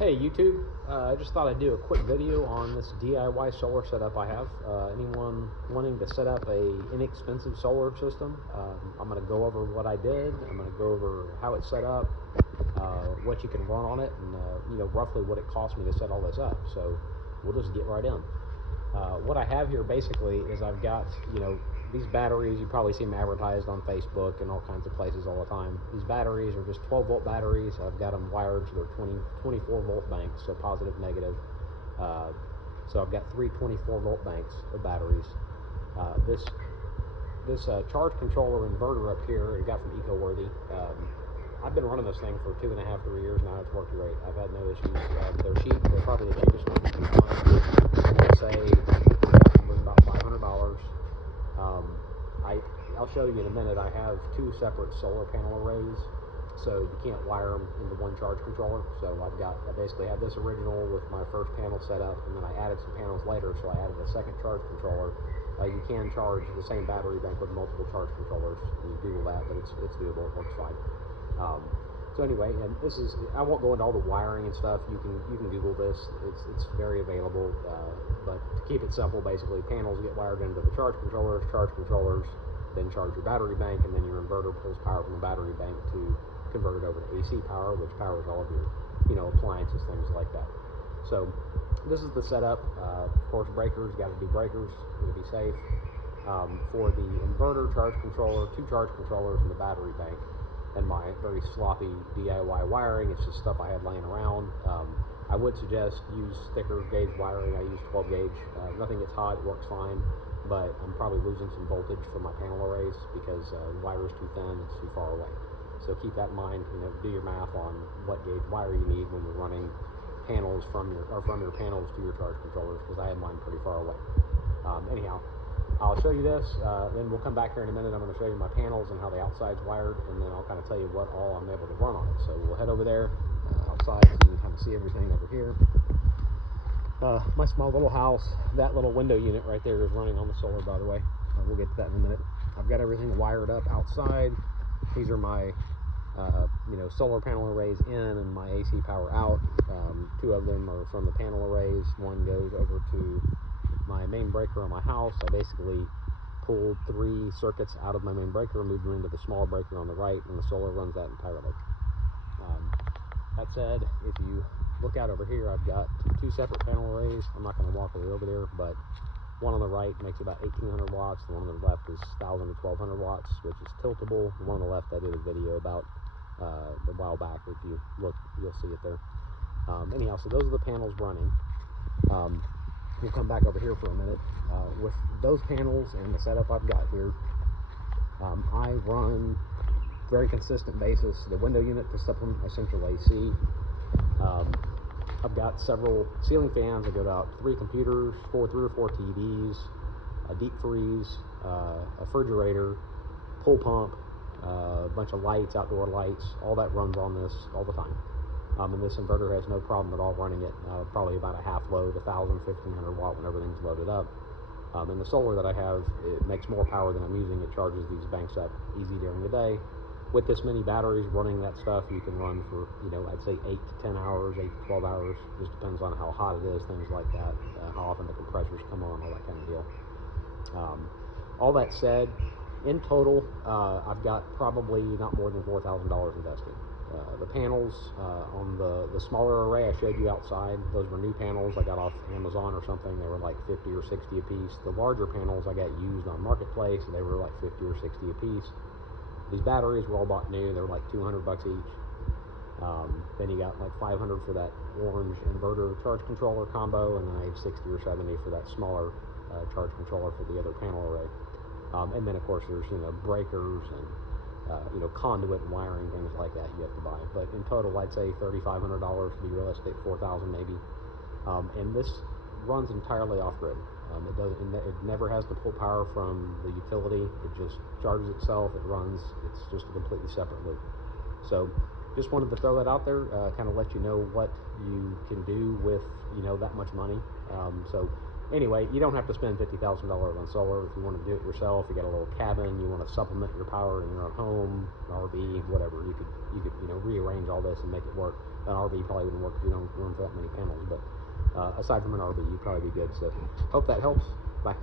Hey YouTube, I just thought I'd do a quick video on this DIY solar setup I have. Anyone wanting to set up a inexpensive solar system, I'm going to go over what I did. I'm going to go over how it's set up, what you can run on it, and roughly what it cost me to set all this up. So we'll just get right in. What I have here basically is I've got these batteries. You probably see them advertised on Facebook and all kinds of places all the time. These batteries are just 12 volt batteries. I've got them wired to their 24 volt banks, so positive, negative. So I've got three 24 volt banks of batteries. This charge controller inverter up here I got from EcoWorthy. I've been running this thing for 2.5, 3 years now. It's worked great. I've had no issues. They're cheap. They're probably the cheapest ones you can find. I'd say it was about $500. I'll show you in a minute. I have two separate solar panel arrays, so you can't wire them into one charge controller. So I basically have this original with my first panel set up, and then I added some panels later, so I added a second charge controller. You can charge the same battery bank with multiple charge controllers. You Google that, but it's doable. It works fine. So anyway, and I won't go into all the wiring and stuff. You can Google this. It's very available. But to keep it simple, basically, panels get wired into the charge controllers then charge your battery bank, and then your inverter pulls power from the battery bank to convert it over to AC power, which powers all of your appliances, things like that. So this is the setup. Of course, breakers, got to do breakers to be safe. For the inverter charge controller, two charge controllers and the battery bank, and my very sloppy DIY wiring. It's just stuff I had laying around. I would suggest use thicker gauge wiring. I use 12 gauge. Nothing gets hot, it works fine, but I'm probably losing some voltage from my panel arrays because the wire is too thin, it's too far away. So keep that in mind. Do your math on what gauge wire you need when you're running panels from your panels to your charge controllers, because I had mine pretty far away. Anyhow, I'll show you this, then we'll come back here in a minute. I'm going to show you my panels and how the outside's wired, and then I'll kind of tell you what all I'm able to run on it. So we'll head over there outside so you can kind of see everything over here. My small little house, that little window unit right there is running on the solar, by the way. We'll get to that in a minute. I've got everything wired up outside. These are my solar panel arrays in and my AC power out. Two of them are from the panel arrays. One goes over to my main breaker on my house. I basically pulled 3 circuits out of my main breaker, moved them into the small breaker on the right, and the solar runs that entirely. That said, if you look out over here, I've got two separate panel arrays. I'm not going to walk over there, but one on the right makes about 1,800 watts. The one on the left is 1,000 to 1,200 watts, which is tiltable. The one on the left I did a video about a while back. If you look, you'll see it there. Anyhow, so those are the panels running. We'll come back over here for a minute. With those panels and the setup I've got here, I run very consistent basis the window unit to supplement my central AC. I've got several ceiling fans. I got about 3 computers, 3 or 4 TVs, a deep freeze, a refrigerator, pool pump, a bunch of lights, outdoor lights. All that runs on this all the time. And this inverter has no problem at all running it, probably about a half load, 1,000, 1,500 watt when everything's loaded up. And the solar that I have, it makes more power than I'm using. It charges these banks up easy during the day. With this many batteries running that stuff, you can run for, I'd say 8 to 10 hours, 8 to 12 hours. Just depends on how hot it is, things like that, how often the compressors come on, all that kind of deal. All that said, in total, I've got probably not more than $4,000 invested. The panels on the smaller array I showed you outside, those were new panels I got off Amazon or something. They were like 50 or 60 a piece. The larger panels I got used on Marketplace, and they were like 50 or 60 a piece. These batteries were all bought new. They were like $200 each. Then you got like $500 for that orange inverter charge controller combo, and then I had 60 or 70 for that smaller charge controller for the other panel array. And then of course there's breakers and conduit and wiring, things like that you have to buy. But in total, I'd say $3,500 to be realistic, $4,000 maybe. And this runs entirely off grid. It never has to pull power from the utility. It just charges itself. It runs. It's just a completely separate loop. So, just wanted to throw that out there, kind of let you know what you can do with that much money. So, anyway, you don't have to spend $50,000 on solar if you want to do it yourself. You got a little cabin, you want to supplement your power in your own home, an RV, whatever. You could rearrange all this and make it work. An RV probably wouldn't work if you don't run that many panels, but aside from an RV, you'd probably be good. So hope that helps. Bye.